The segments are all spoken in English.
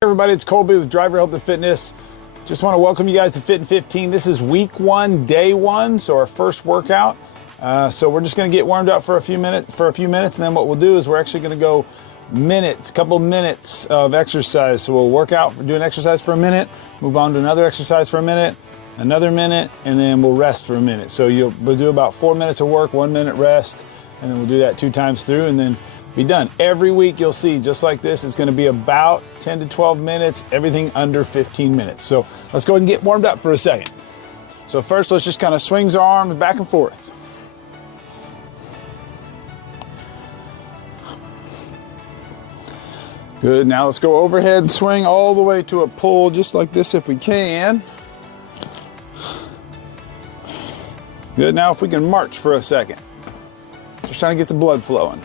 Everybody, it's Colby with Driver Health and Fitness. Just want to welcome you guys to Fit in 15. This is week 1, day 1, so our first workout. So we're just going to get warmed up for a few minutes, and then what we'll do is we're actually going to go couple minutes of exercise. So we'll work out, do an exercise for a minute, move on to another exercise for a minute, another minute, and then we'll rest for a minute. So we'll do about 4 minutes of work, 1 minute rest, and then we'll do that 2 times through, and then be done. Every week you'll see, just like this, it's going to be about 10 to 12 minutes, everything under 15 minutes. So let's go ahead and get warmed up for a second. So first, let's just kind of swing our arms back and forth. Good, now let's go overhead swing all the way to a pull, just like this if we can. Good, now if we can march for a second. Just trying to get the blood flowing.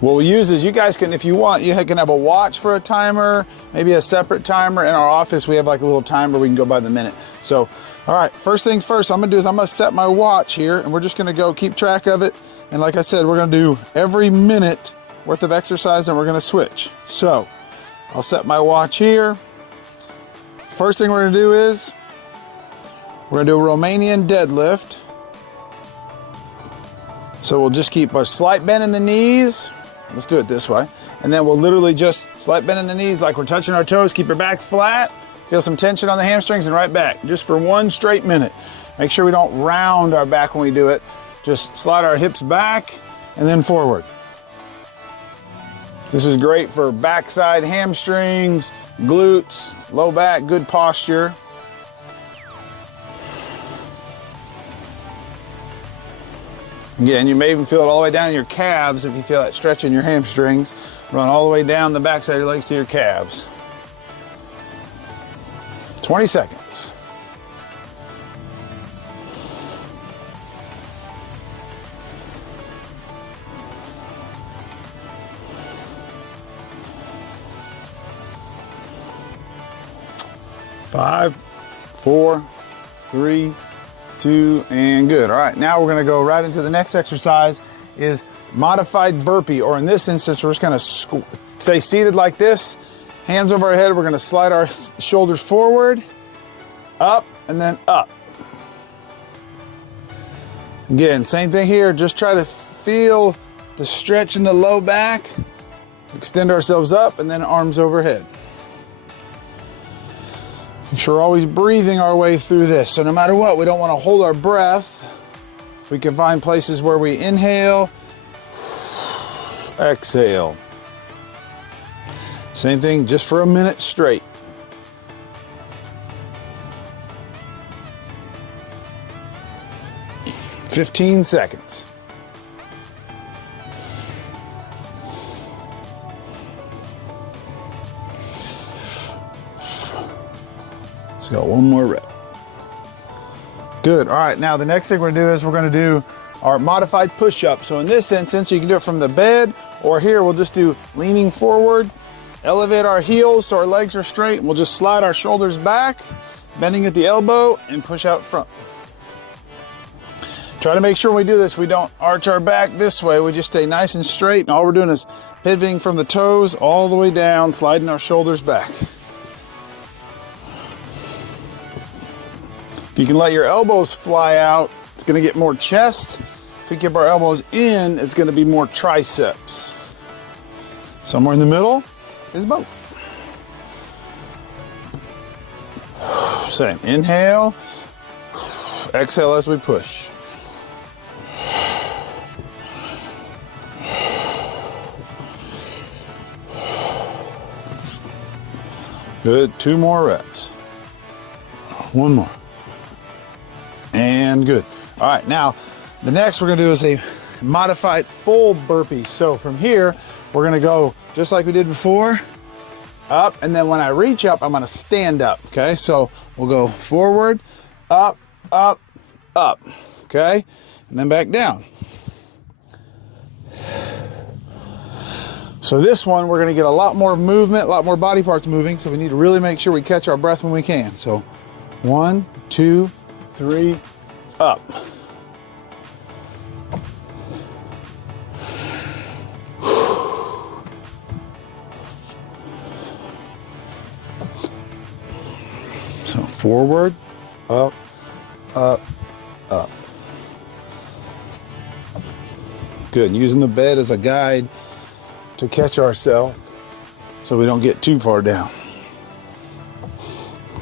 What we use is, you guys can, if you want, you can have a watch for a timer, maybe a separate timer. In our office, we have like a little timer, we can go by the minute. So, all right, first things first, I'm gonna set my watch here, and we're just gonna go keep track of it. And like I said, we're gonna do every minute worth of exercise, and we're gonna switch. So, I'll set my watch here. First thing we're gonna do is, we're gonna do a Romanian deadlift. So we'll just keep a slight bend in the knees. Let's do it this way. And then we'll literally just slight bend in the knees like we're touching our toes. Keep your back flat. Feel some tension on the hamstrings and right back. Just for 1 straight minute. Make sure we don't round our back when we do it. Just slide our hips back and then forward. This is great for backside hamstrings, glutes, low back, good posture. Again, you may even feel it all the way down your calves if you feel that stretch in your hamstrings. Run all the way down the backside of your legs to your calves. 20 seconds. Five, 4, 3, 2, and good. All right, now we're gonna go right into the next exercise, is modified burpee, or in this instance, we're just gonna stay seated like this, hands over our head. We're gonna slide our shoulders forward, up, and then up. Again, same thing here, just try to feel the stretch in the low back, extend ourselves up, and then arms overhead. Make sure we're always breathing our way through this. So no matter what, we don't want to hold our breath. We can find places where we inhale, exhale. Same thing, just for a minute straight. "15 seconds. Let's go, 1 more rep. Good, all right, now the next thing we're gonna do is we're gonna do our modified push-up. So in this instance, you can do it from the bed, or here we'll just do leaning forward, elevate our heels so our legs are straight, and we'll just slide our shoulders back, bending at the elbow, and push out front. Try to make sure when we do this, we don't arch our back this way, we just stay nice and straight, and all we're doing is pivoting from the toes all the way down, sliding our shoulders back. You can let your elbows fly out. It's gonna get more chest. If we keep our elbows in, it's gonna be more triceps. Somewhere in the middle is both. Same, inhale, exhale as we push. Good, 2 more reps. 1 more. And good. All right, now the next we're gonna do is a modified full burpee. So from here, we're gonna go just like we did before, up, and then when I reach up, I'm gonna stand up, okay? So we'll go forward, up, up, up, okay? And then back down. So this one, we're gonna get a lot more movement, a lot more body parts moving, so we need to really make sure we catch our breath when we can. So 1, 2, 3, up. So forward, up, up, up. Good, using the bed as a guide to catch ourselves so we don't get too far down.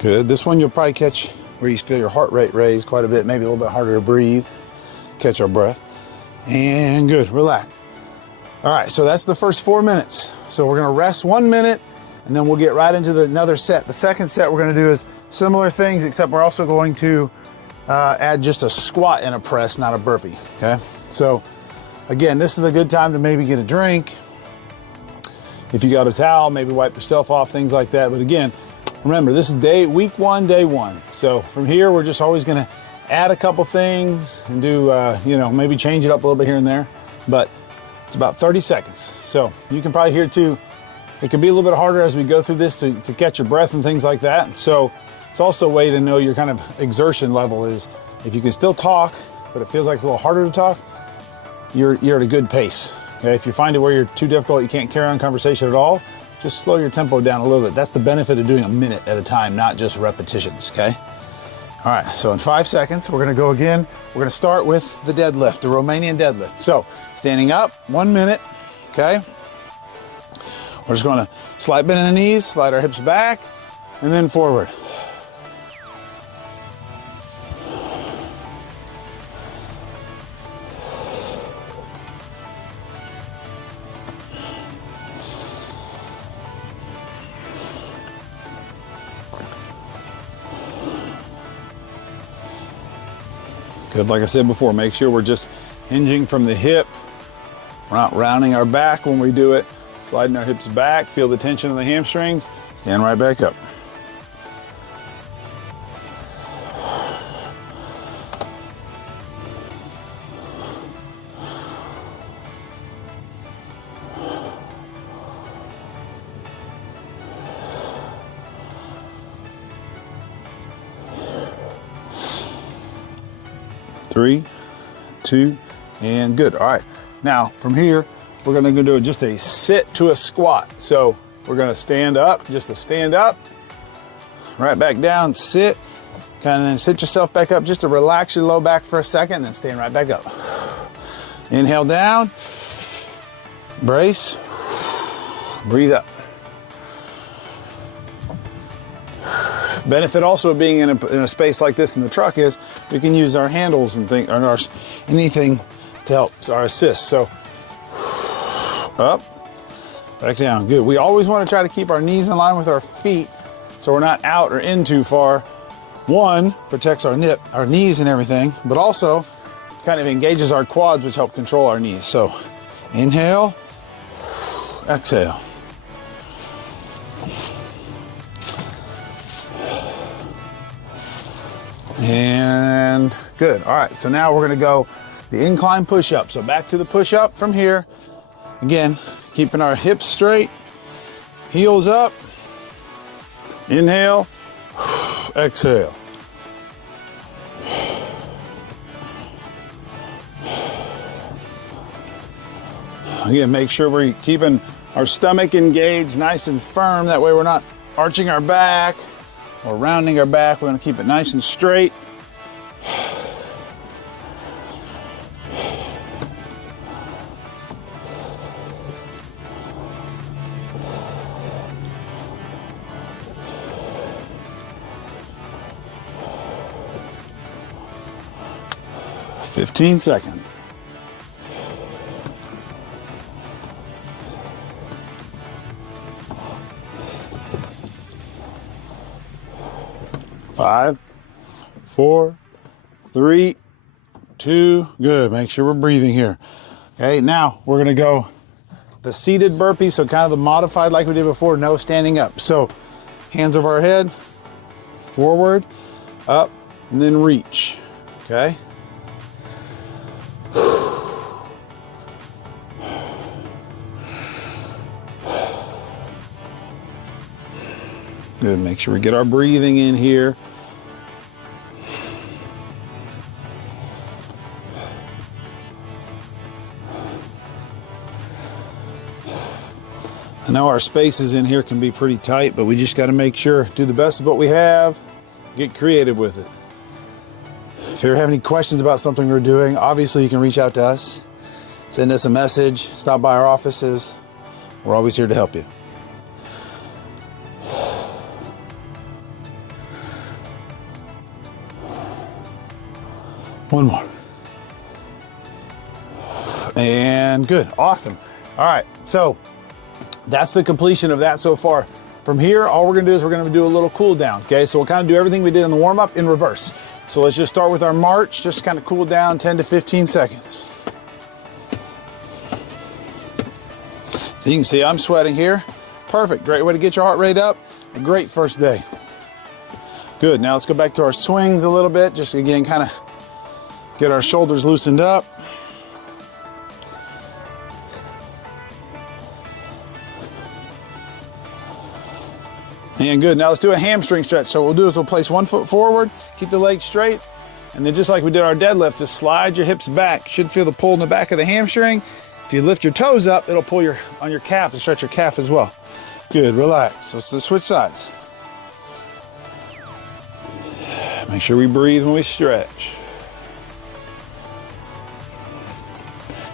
Good, this one you'll probably catch where you feel your heart rate raise quite a bit, maybe a little bit harder to breathe, catch our breath. And good, relax. All right, so that's the first 4 minutes. So we're gonna rest 1 minute and then we'll get right into another set. The second set we're gonna do is similar things, except we're also going to add just a squat and a press, not a burpee, okay? So again, this is a good time to maybe get a drink. If you got a towel, maybe wipe yourself off, things like that. But again, remember, this is week one, day one. So from here, we're just always gonna add a couple things and do, maybe change it up a little bit here and there. But it's about 30 seconds. So you can probably hear too, it can be a little bit harder as we go through this to catch your breath and things like that. So it's also a way to know your kind of exertion level is if you can still talk, but it feels like it's a little harder to talk, you're at a good pace. Okay? If you find it where you're too difficult, you can't carry on conversation at all, just slow your tempo down a little bit. That's the benefit of doing a minute at a time, not just repetitions, okay? All right, so in 5 seconds, we're gonna go again. We're gonna start with the deadlift, the Romanian deadlift. So standing up, 1 minute, okay? We're just gonna slight bend in the knees, slide our hips back, and then forward. Good, like I said before, make sure we're just hinging from the hip. We're not rounding our back when we do it. Sliding our hips back, feel the tension in the hamstrings, stand right back up. Three, two, and good. All right, now from here, we're gonna do just a sit to a squat. So we're gonna stand up, just to stand up, right back down, sit, kind of then sit yourself back up just to relax your low back for a second, and then stand right back up. Inhale down, brace, breathe up. Benefit also of being in a space like this in the truck is we can use our handles and anything to help our assist. So up, back down, good. We always want to try to keep our knees in line with our feet so we're not out or in too far. One, protects our knees and everything, but also kind of engages our quads, which help control our knees. So inhale, exhale. And good. All right, so now we're gonna go the incline push-up. So back to the push-up from here. Again, keeping our hips straight, heels up. Inhale, exhale. Again, make sure we're keeping our stomach engaged nice and firm. That way we're not arching our back or rounding our back. We're gonna keep it nice and straight. Fifteen seconds. Five, four, three, two, good. Make sure we're breathing here. Okay, now we're gonna go the seated burpee, so kind of the modified like we did before, no standing up. So hands over our head, forward, up, and then reach, okay? Good, make sure we get our breathing in here. I know our spaces in here can be pretty tight, but we just got to make sure, do the best of what we have, get creative with it. If you ever have any questions about something we're doing, obviously you can reach out to us, send us a message, stop by our offices. We're always here to help you. One more. And good, awesome. All right, so that's the completion of that so far. From here, all we're gonna do is we're gonna do a little cool down, okay? So we'll kind of do everything we did in the warm up in reverse. So let's just start with our march, just kind of cool down 10 to 15 seconds. So you can see I'm sweating here. Perfect, great way to get your heart rate up. A great first day. Good, now let's go back to our swings a little bit. Just again, kind of get our shoulders loosened up. And good, now let's do a hamstring stretch. So what we'll do is we'll place one foot forward, keep the leg straight, and then just like we did our deadlift, just slide your hips back. Should feel the pull in the back of the hamstring. If you lift your toes up, it'll pull on your calf and stretch your calf as well. Good, relax. So let's switch sides. Make sure we breathe when we stretch.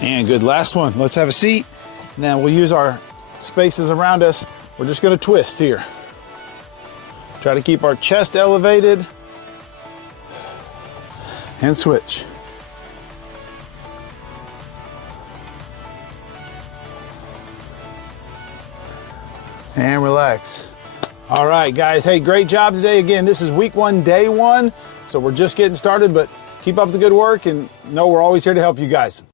And good, last one. Let's have a seat. Now we'll use our spaces around us. We're just gonna twist here. Try to keep our chest elevated and switch. And relax. All right, guys. Hey, great job today. Again, this is week 1, day 1. So we're just getting started, but keep up the good work and know we're always here to help you guys.